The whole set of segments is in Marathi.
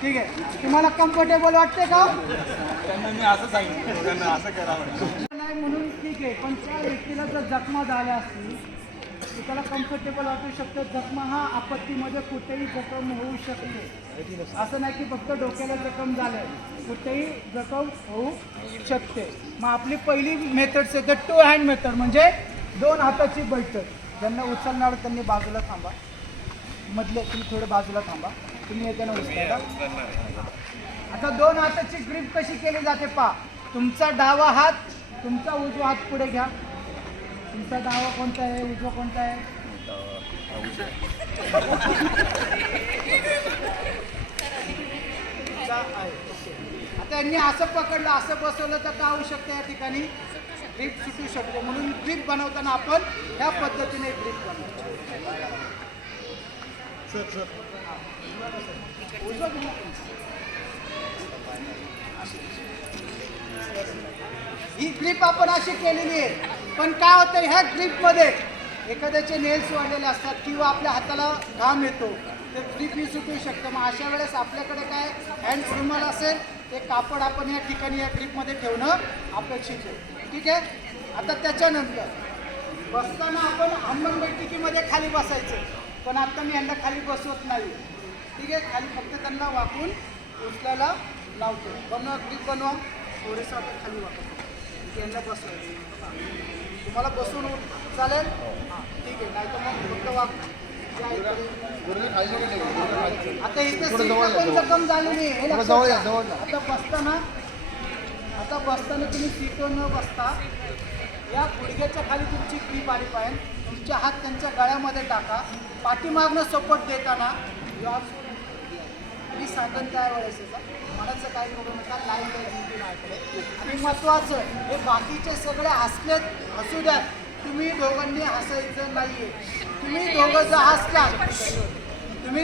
ठीक आहे, तुम्हाला कम्फर्टेबल वाटते का? मी असं सांगितलं असं करा नाही म्हणून ठीक आहे, पण त्या व्यक्तीला जर जखमा झाल्या असतील तर त्याला कम्फर्टेबल वाटू शकतं. जखमा हा आपत्तीमध्ये कुठेही जखम होऊ शकते. असं नाही की फक्त डोक्याला जखम झालं, कुठेही जखम होऊ शकते. मग आपली पहिली मेथड्स आहे द 2 हँड मेथड, म्हणजे 2 हाताची बैठक. ज्यांना उचलणार त्यांनी बाजूला थांबा, मधले तुम्ही थोडं बाजूला थांबा, तुम्ही येताना उचलायला. आता 2 हाताची ग्रीप कशी केली जाते पहा. तुमचा डावा हात, तुमचा उजवा हात पुढे घ्या. तुमचा डावा कोणता आहे, उजवा कोणता आहे? आता यांनी असं पकडलं, असं बसवलं तर काय होऊ शकतं, या ठिकाणी ग्रीप सुटू शकतो. म्हणून ग्रीप बनवताना आपण ह्या पद्धतीने ग्रीप बनवतो. ही ग्रीप आपण अशी केलेली आहे, पण काय होतं ह्या ग्रीपमध्ये एखाद्याचे नेल्स वाढलेले असतात किंवा आपल्या हाताला घाम येतो, तर ग्रीप ही सुटू शकतं. मग अशा वेळेस आपल्याकडे काय हँड रुमाल असेल, ते कापड आपण या ठिकाणी या ग्रीपमध्ये ठेवणं अपेक्षित आहे. ठीक आहे. आता त्याच्यानंतर बसताना आपण अंबन बैठकीमध्ये खाली बसायचं, पण आता मी यांना खाली बसवत नाही. ठीक आहे, खाली फक्त त्यांना वाकून उचलायला लावतो. बनवा, ग्रीप बनवा. थोडंसं आपण खाली वाकतो, यांना बसवायचं. तुम्हाला बसून चालेल? हां ठीक आहे, नाही तर मग फक्त वाक. आता इथे पण जखम झालेली आहे. आता बसताना तुम्ही सीटवर न बसता या गुडघ्याच्या खाली तुमची ग्रीप आली पाहिजे. तुमचे हात त्यांच्या गळ्यामध्ये टाका. पाठीमागनं सपोर्ट देताना मी सांगन त्यावेळेस म्हणायचं काय करू नका, लाईन द्यायची माझ्याकडे. आणि महत्त्वाचं हे बाकीचे सगळे हसलेत हसू द्या, तुम्ही दोघांनी हसायचं नाहीये. तुम्ही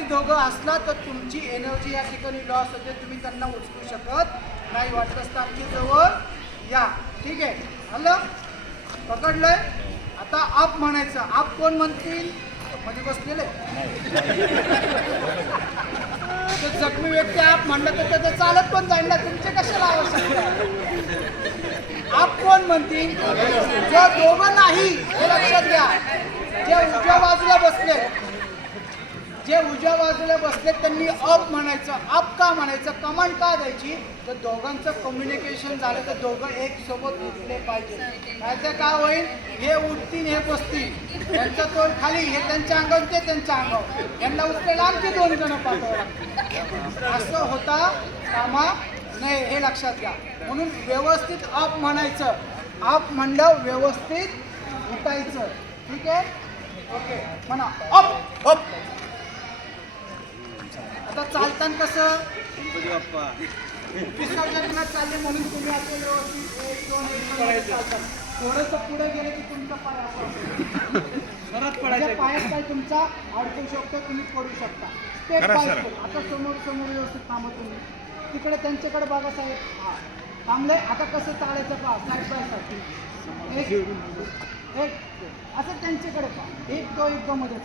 दोघं हसला तर तुमची एनर्जी या ठिकाणी लॉस होते. तुम्ही त्यांना उचलू शकत नाही. वाटलंच तर आमची जवळ या. ठीक आहे, हॅलो पकडलंय. आता आप म्हणायचं. आप कोण म्हणतील? मध्ये बसलेले जखमी व्यक्ती आप म्हणलं तर त्याचं चालत पण जाईल ना, तुमचे कशाला आवश्यक. आप कोण म्हणतील? जे दोघं नाही, हे लक्षात घ्या. जे उजव्या बाजूला बसले त्यांनी अप म्हणायचं. अप का म्हणायचं, कमांड का द्यायची, तर दोघांचं कम्युनिकेशन झालं तर दोघं एक सोबत उठले पाहिजे. नाहीतर काय होईल, हे उठतील हे बसतील, त्यांचा तोल खाली, हे त्यांच्या अंगावर ते त्यांच्या अंगावर, यांना उठलेला आणखी 2 जण पाठवावं. असं होता कामा नाही, हे लक्षात घ्या. म्हणून व्यवस्थित अप म्हणायचं. अप म्हणलं व्यवस्थित उठायचं. ठीक आहे, ओके म्हणा अप अप. आता चालताना कसं विसर्जनात चालले म्हणून तुम्ही आता व्यवस्थित 1 2 चालतात. थोडंसं पुढे गेले की तुमचा पाय परत पडायचा, पायात काय तुमचा अडकू शकतो, तुम्ही पडू शकता. Step by step. आता समोर व्यवस्थित थांबा. तुम्ही तिकडे त्यांच्याकडे बघा साहेब. हां थांबले. आता कसं चालायचं पहा, साईड बाय साईड. एक असं त्यांच्याकडे पहा, एक तो एकदमध्ये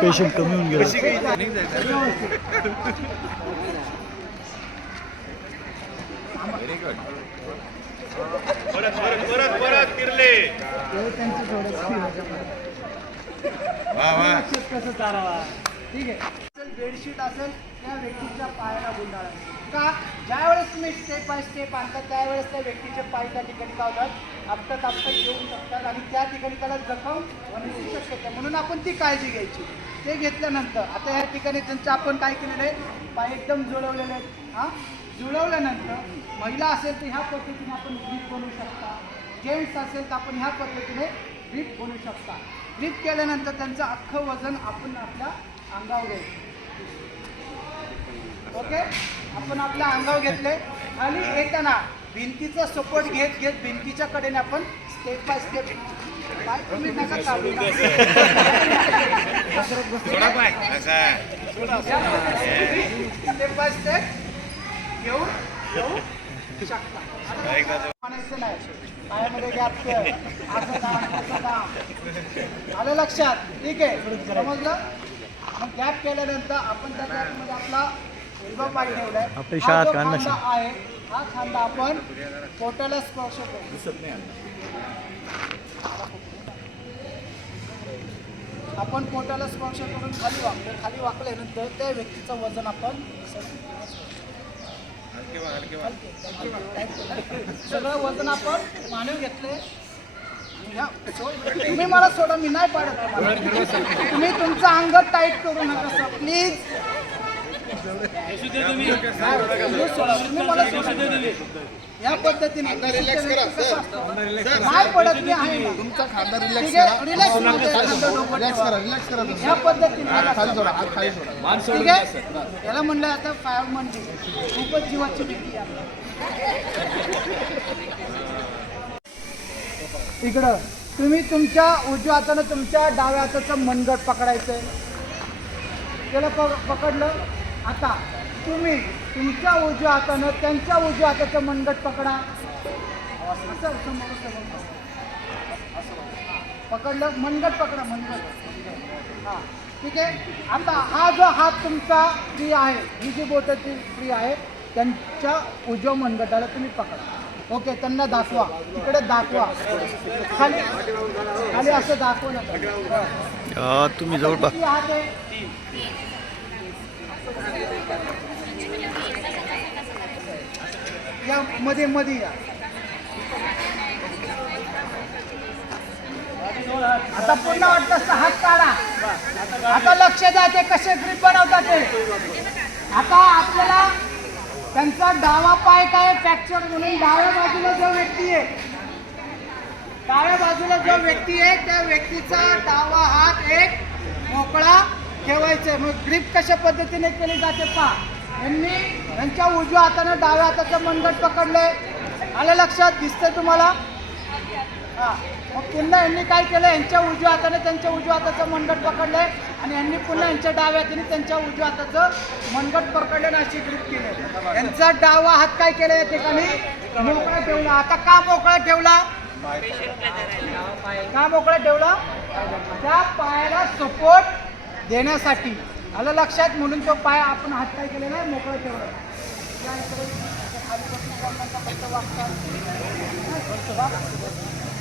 पेशंट कमी होऊन गेला. परत फिरले. कसं चालावा. ठीक आहे. बेडशीट असेल त्या व्यक्तीच्या पायाला गुंडाळा. का ज्यावेळेस तुम्ही स्टेप बाय स्टेप आणतात त्यावेळेस त्या व्यक्तीचे पाय त्या ठिकाणी काय होतात, आपटत येऊ शकतात आणि त्या ठिकाणी त्याला जखम होण्याची शक्यता. म्हणून आपण ती काळजी घ्यायची. ते घेतल्यानंतर आता ह्या ठिकाणी त्यांचं आपण काय केलेलं आहे, पाय एकदम जुळवलेले आहेत. हां जुळवल्यानंतर महिला असेल तर ह्या पद्धतीने आपण ग्रीप बनवू शकता. जेंट्स असेल तर आपण ह्या पद्धतीने ग्रीप बनवू शकता. ग्रीप केल्यानंतर त्यांचं अख्खं वजन आपण आपल्या अंगावर घ्यायचं. ओके, आपण आपल्या अंगावर घेतले. खाली येताना भिंतीचा सपोर्ट घेत घेत भिंतीच्या कडेने आपण स्टेप बाय स्टेप पाय तुम्ही नका काढू. स्टेप बाय स्टेप घेऊन शकता. म्हणायचं नाही पायामध्ये गॅप कर, असं दाम तसं दाम. आलं लक्षात? ठीक आहे, समजलं? मग गॅप केल्यानंतर आपण त्या गॅपमध्ये आपला उजवा पाय ठेवलाय. आपली हा शाळा जो काढणं खांदा आहे, हा खांदा आपण पोटाला स्पर्श करू. आपण पोटाला स्पर्श करून खाली वाकलो. खाली वाकल्यानंतर त्या व्यक्तीचं वजन आपण सगळं वजन आपण मानव घेतले. तुम्ही मला सोडा, मी नाही पाडत तुम्हाला. तुम्ही तुमचं अंग टाईट करू नका सर, प्लीज. तुम्ही मला सोडा. या पद्धतीने नाही पडत, मी आहे ना. तुमचा खांदा रिलॅक्स ठीक आहे, रिलॅक्स करा. या पद्धतीने ठीक आहे. याला म्हणलं आता फायर म्हणजे खूपच जीवाची भीती आहे. इकडं तुम्ही तुमच्या उजव्या हातानं तुमच्या डाव्या हाताचं मनगट पकडायचंय. त्याला पकडलं. आता तुम्ही तुमच्या उजव्या हातानं त्यांच्या उजव्या हाताचं मनगट पकडा. असं पकडलं, मनगट पकडा, मनगट. हां, ठीक आहे. आता हा जो हात तुमचा फ्री आहे, ही जी बोटाची फ्री आहे, त्यांच्या उजव्या मनगटाला तुम्ही पकडा. ओके, त्यांना दाखवा, इकडे दाखवा, खाली खाली असं दाखवू नका. तुम्ही जवळ पहा. किती हात आहे? या मध्ये मध्ये या. आता पुन्हा वाटतं हात काढा. आता लक्ष द्या ते कसे ग्रिप बनवतात ते. आता आपल्याला त्यांचा डावा पाय काय फ्रॅक्चर म्हणून डाव्या बाजूला जो व्यक्ती आहे, डाव्या बाजूला जो व्यक्ती आहे त्या व्यक्तीचा डावा हात एक मोकळा ठेवायचा. मग ग्रिप कशा पद्धतीने केली जाते पहा. यांनी यांच्या उजव्या हातानं डाव्या हाताचं मनगट पकडलंय. आलं लक्षात? दिसतंय तुम्हाला? हां, मग पुन्हा यांनी काय केलं, यांच्या उजव्या हाताने त्यांच्या उजव्या हाताचं मनगट पकडलंय आणि यांनी पुन्हा यांच्या डाव्या हाताने त्यांच्या उजव्या हाताचं मनगट पकडलं आणि अशी ग्रिप केली. यांचा डावा हात काय केलं या ठिकाणी मोकळा ठेवला. आता का मोकळा ठेवला? का मोकळा ठेवला? त्या पायाला सपोर्ट देण्यासाठी. आलं लक्षात? म्हणून तो पाय आपण हात काय केलेला आहे, मोकळा ठेवला. या इकडे खाली बसून वागतात.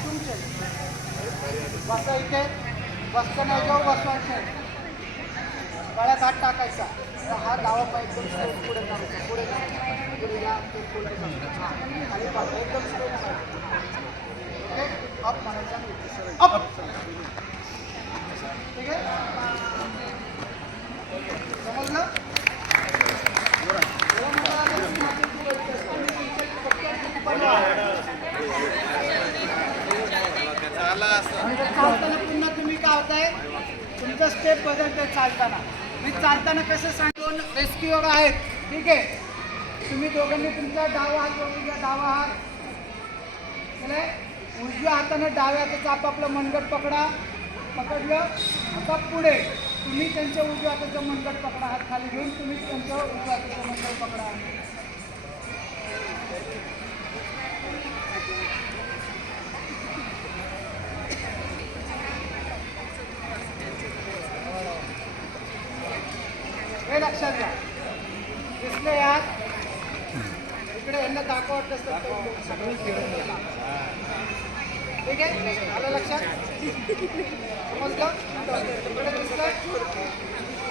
तुमचे बसा इथे, बसतं नाही जेव्हा बसवायचं, गळ्यात हात टाकायचा. हा डावा पाय एकदम स्ट्रेट पुढे टाकायचा, पुढे पुढे या, पुढे खाली पाडतो एकदम स्ट्रेट. अप म्हणायचा, अप. ठीक आहे, समजलं? चालताना पुन्हा तुम्ही काय होताय, तुमचा स्टेप बदलताय चालताना. मी चालताना कसं सांगतो, रेस्क्यूअर आहेत, ठीक आहे. तुम्ही दोघांनी तुमचा डावा हात वळून, डावा हात केलाय. उजव्या हाताने डाव्या हाताचं आपापलं मनगट पकडलं. आता पुढे तुम्ही त्यांच्या उजव्या हाताचं मनगट पकडा. हात खाली घेऊन तुम्ही त्यांच्या उजव्या हाताचं मनगट पकडा. हे लक्षात घ्या. दिसले यात इकडे यांना दाखवत असतं, ठीक आहे. आलं लक्षात? समजलं? इकडे दिसलं?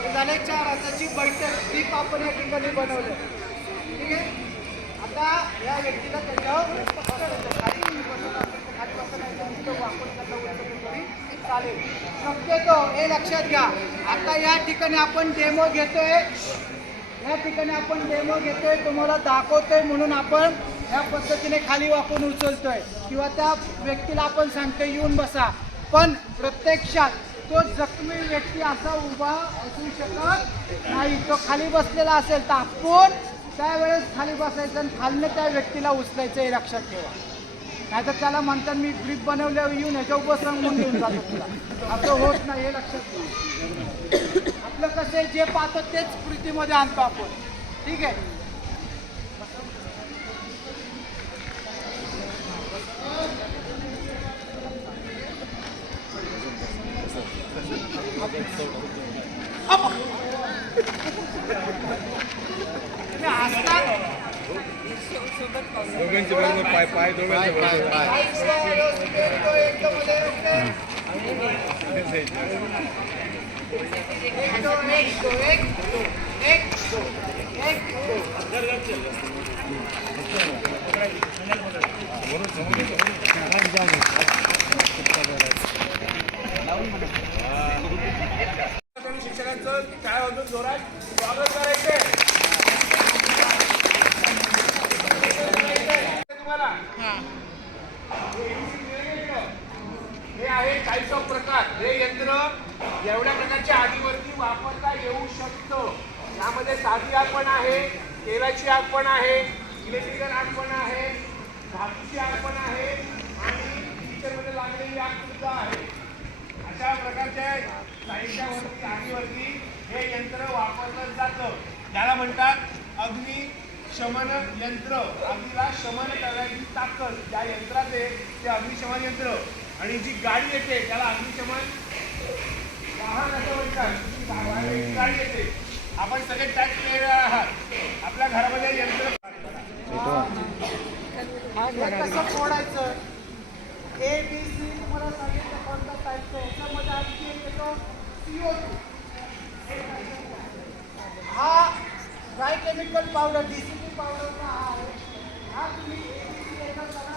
हे झाले 4 हाताची बैठक ट्रीप आपण या ठिकाणी बनवलं, ठीक आहे. आता या व्यक्तीला त्याच्यावर खाली वापर चालेल शक्यतो. हे लक्षात घ्या. आता या ठिकाणी आपण डेमो घेतोय, तुम्हाला दाखवतोय म्हणून आपण या पद्धतीने खाली वाकून उचलतोय किंवा त्या व्यक्तीला आपण सांगतोय येऊन बसा. पण प्रत्यक्षात तो जखमी व्यक्ती असा उभा असू शकत नाही. तो खाली बसलेला असेल तर आपण त्यावेळेस खाली बसायचं आणि खालनं त्या व्यक्तीला उचलायचं, हे लक्षात ठेवा. नाहीतर त्याला म्हणतात मी ग्रीप बनवल्यावर येऊन ह्याच्या उभं सांगून घेऊन जातो तुला. असं होत नाही, हे लक्षात ठेवा. आपलं कसं आहे, जे पाहतो तेच कृतीमध्ये आणतो आपण, ठीक आहे. दोघांचे बरोबर पाय पाय दोघांचे बरोबर शिक्षकांचं काय अजून जोरात स्वागत करायचंय तुम्हाला. हे आहे काहीचा प्रकार. हे यंत्र एवढ्या प्रकारच्या आगीवरती वापरता येऊ शकतं. यामध्ये साधी आग पण आहे, तेलाची आग पण आहे, इलेक्ट्रिकल आग पण आहे, धातूची आग पण आहे आणि किचनमध्ये लागलेली आग सुद्धा आहे. अशा प्रकारच्या साहित्यावरती आगीवरती हे यंत्र वापरलं जातं. त्याला म्हणतात अग्नी शमन यंत्र. अग्नीला शमन करण्याची ताकद ज्या यंत्रात आहे ते अग्निशमन यंत्र. आणि जी गाडी येते त्याला अग्निशमन वाहन असं म्हणतात. गाडी येते. आपण सगळे टॅक्स पेयर आहात. आपल्या घरामध्ये यंत्र कसं फोडायचं ए बी सी तुम्हाला सांगितलं कोणता टाईपचं. याच्यामध्ये आणखी एक येतो CO2. हा ड्राय केमिकल पावडर DCP पावडरचा हा आहे. हा तुम्ही ABC एका सगळ्या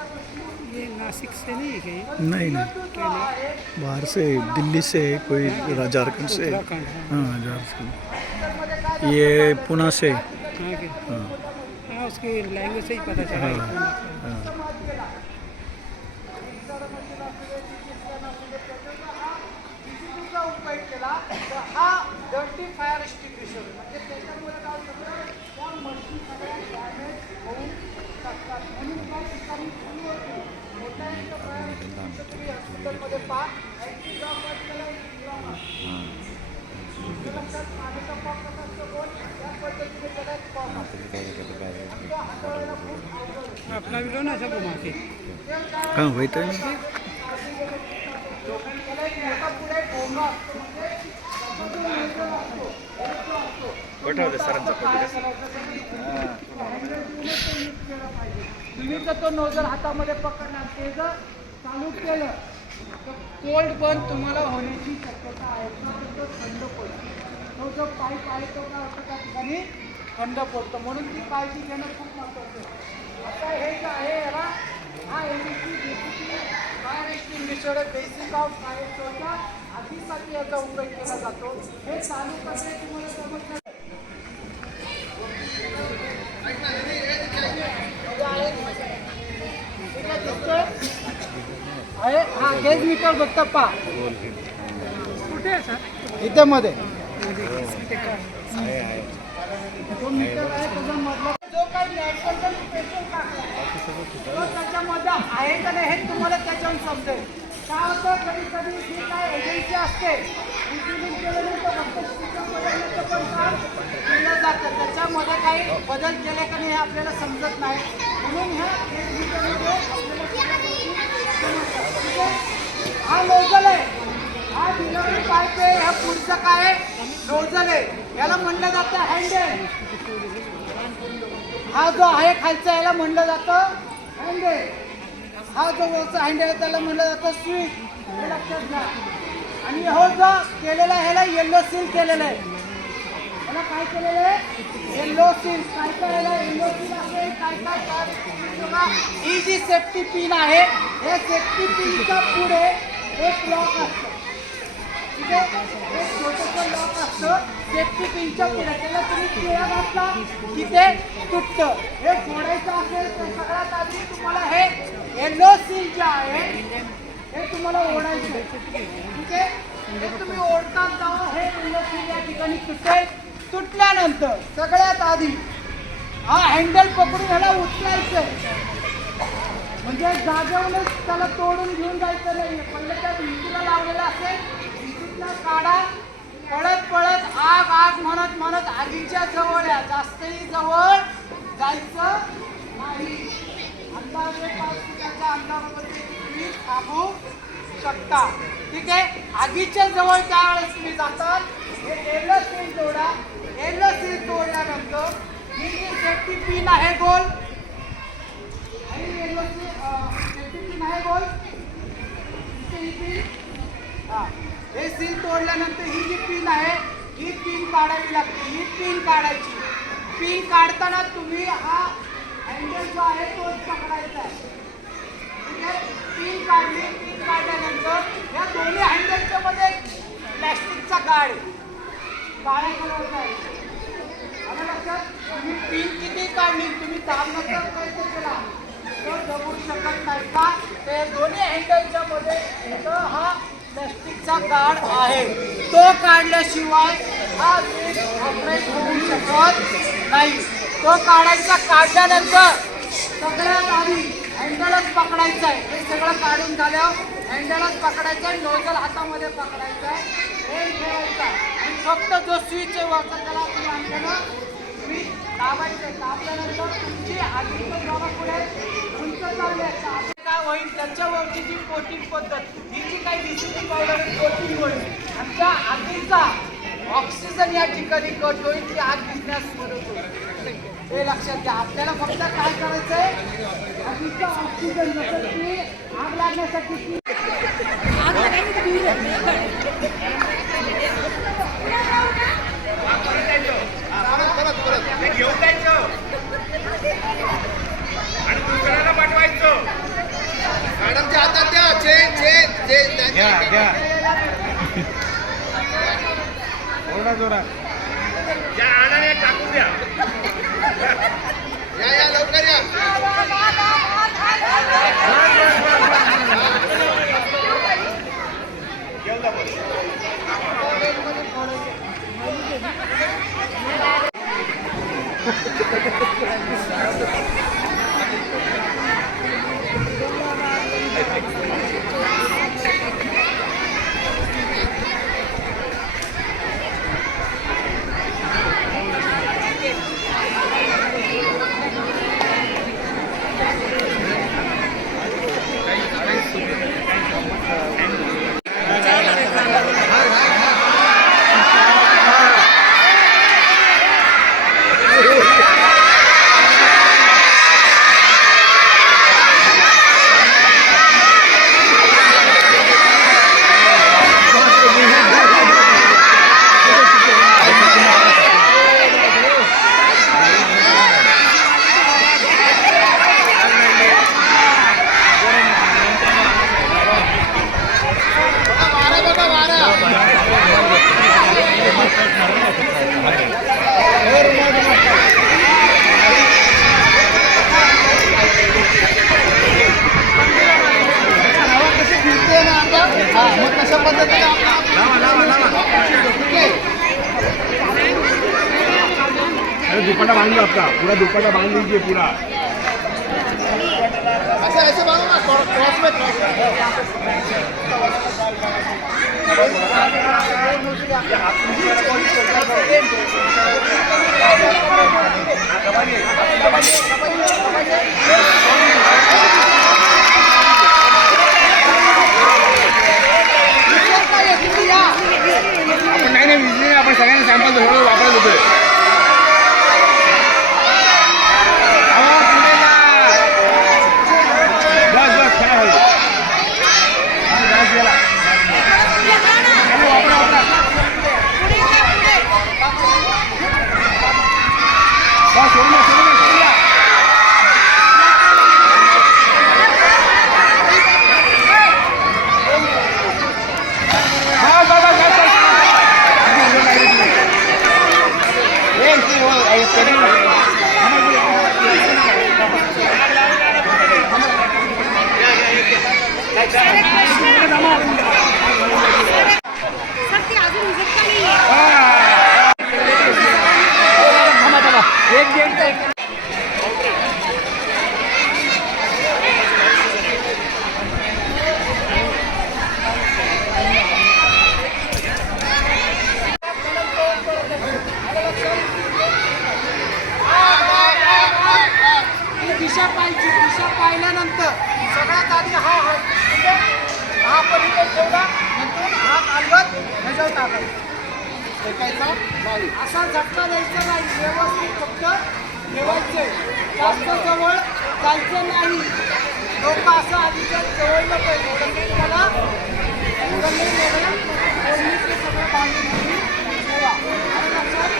ये नासिक से नहीं है कहीं? नहीं नहीं, जो आहे बाहर से दिल्ली से कोई झारखंड से, उत्तराखंड, हाँ झारखंड, त्याच्यामध्ये काय ये पुणे से, हाँ के हाँ उसकी लैंग्वेज से ही पता चला हाँ है। हाँ चा उपयोग केला तर हा डर्टी फायर एक्सटिंग्विशर म्हणजे त्याच्यामुळे काय होतं त्या मशीन सगळ्या डॅमेज होऊ शकतात. म्हणून त्या ठिकाणी सुरू होते मोठ्या फायर एक्सटिंग्विशर हॉस्पिटलमध्ये पहा अँटी ड्रॉप लक्षात पाण्याचा पॉक कसा असतो बोल त्या पद्धतीने त्याला एक पॉक असतो. हाताळायला खूप अवघड अपना भी लो ना सब घुमा के। कहाँ वही तो है? त्याला एक मोठा पुढे भोंगा असतो म्हणजे सरांचा तुम्ही जर तो नोझल हातामध्ये पकडणार ते जर चालू केलं तर कोल्ड बर्न तुम्हाला होण्याची शक्यता आहे. तो थंड पडतो. तो जो पाईप आहे तो काय होतं त्या ठिकाणी थंड पडतो. म्हणून ती काळजी घेणं खूप महत्त्वाचं आहे. आता हे जे आहे याला हा ABC DCP fire extinguisher basic of fire शोच्या आगीसाठी याचा उपयोग केला जातो. हे चालू कसे तुम्हाला समजलं आहे. हा गेज मीटर बघता पहा कुठे आहे सर? इथे मध्ये आहे जो मीटर आहे त्याच्यामधला जो काही नॅचरल स्पेशल टाकला तो त्याच्यामध्ये आहे का नाही हे तुम्हाला त्याच्यावर समजेल. काय होतं कधी कधी जी काय एजन्सी असते रिसिव्हिंग केल्यानंतर फक्त सिस्टम बदलण्याचं पण काम केलं जातं. त्याच्यामध्ये काही बदल केले का नाही हे आपल्याला समजत नाही. म्हणून ह्या गेज मीटरमध्ये आपल्याला सगळ्या गोष्टी समजतात. ठीक आहे. हा नोझल आहे. हा डिलिव्हरी पाईप आहे. ह्या पुढचं काय आहे नोझल आहे. याला म्हणलं जातं हँडल. हा जो आहे खालचा याला म्हणलं जातं हँडल. हा जो वरचा हँडल आहे त्याला म्हणलं जातं स्विच. हे लक्षात घ्या. आणि हो जो केलेला आहे ह्याला येल्लो सील केलेलं आहे. ह्याला काय केलेलं आहे येल्लो सील. काय काय याला येल्लो सील असेल काय काय ही जी सेफ्टी पिन आहे या सेफ्टी पिनच्या पुढे एक लॉक असतं. ठीक आहे. एक छोटंसं लॉक असतं सेफ्टी पिनच्या पुढे. त्याला तुम्ही पिळा घातला की ते तुटतं. हे फोडायचं असेल तर सगळ्यात आधी तुम्हाला हे येल्लो सील जे आहे हे तुम्हाला ओढायचं आहे. ठीक आहे. हे तुम्ही ओढतात तेव्हा हे येल्लो सील या ठिकाणी तुटेल. तुटल्यानंतर सगळ्यात आधी हा हँडल पकडून ह्याला उचलायचं म्हणजे जागेवरच त्याला तोडून घेऊन जायचं नाही. पहिले त्या भिंतीला लावलेला असेल भिंतीतला काढा. पळत पळत आग आग म्हणत म्हणत आगीच्या जवळ या. जास्तही जवळ जायचं नाही. अंदाजे 5 फुटाच्या अंतरामध्ये तुम्ही थांबू शकता. ठीक आहे. आगीच्या जवळ त्यावेळेस तुम्ही जातात. हे येल्लो सील जोडा. येल्लो सील तोडल्यानंतर ही जी सेफ्टी पिन आहे गोल पिन हा हे सील तोडल्यानंतर ही जी पिन आहे ही पिन काढावी लागते. ही पिन काढायची. पिन काढताना तुम्ही हा हँडल जो आहे तोच पकडायचा आहे. ठीक आहे. पिन काढली. पिन काढल्यानंतर या दोन्ही हँडलच्या मध्ये प्लॅस्टिकचा गाड आहे. काळ्या कलरचा आहे. आलं लक्षात? तुम्ही पिन किती काढली तुम्ही दाबण्याचा प्रयत्न केला तो दबू शकत नाही. का ते दोन्ही हँडलच्या मध्ये इथं हा प्लॅस्टिकचा गाड आहे. तो काढल्याशिवाय हा स्विच ऑपरेट होऊ शकत नाही. तो काढायचा. काढल्यानंतर सगळ्यात आधी हँडलच पकडायचं आहे. हे सगळं काढून झाल्यावर हँडलच पकडायचं आहे. नोझल हातामध्ये पकडायचं आहे. हे ठेवायचं आणि फक्त जो स्विच आहे वरचा त्याला तुम्ही आणताना स्विच दाबायचं आहे. दाबल्यानंतर तुमची आधीचं जरा पुढे उंच चालली आहे. आपले काय होईल त्याच्यावरची जी कोटिंग पद्धत ही जी काही डिसिप्लिन पावडर कोटिंग होईल आणि त्या आधीचा ऑक्सिजन या ठिकाणी कट होईल की आग दिसण्यास मदत होईल. हे लक्षात घ्या. आपल्याला फक्त काय करायचं आहे आधीचा ऑक्सिजन जसं की आग लागण्यासाठी घेऊन जायचं आणि दुसऱ्याला पाठवायचं. मॅडमच्या हातात द्या. या आणाने टाकून द्या. या लवकर या. घेऊन जा बोल. कशा पद्धतीने अरे दुपट्टा बांध लो आपका. पूरा दुपट्टा बांध लीजिए पूरा. ऐसे बांधो ना. क्रॉस में आपण नाही विजली आपण सगळ्यांना सॅम्पल धरून वापरत होतोय. बस बस खरा होईल. वापरा वापरा. बस सोडून द्या, सोडून द्या, सोडून द्या. हा बस बस बस. एक गेट दिशा पाहिजे. दिशा पाहिल्यानंतर सगळ्यात आधी हा पण इथे ठेवला. नंतर हा कालवत ह्याच्यावर टाकायचा. असा झटका द्यायचा नाही. व्यवस्थित फक्त ठेवायचे. जास्त जवळ जायचं नाही. लोक असं आधीच्या जवळ नको. मला अँगल नाही वेगळा, ओढणीचे सगळं बांधून ठेवा. आणि लक्षात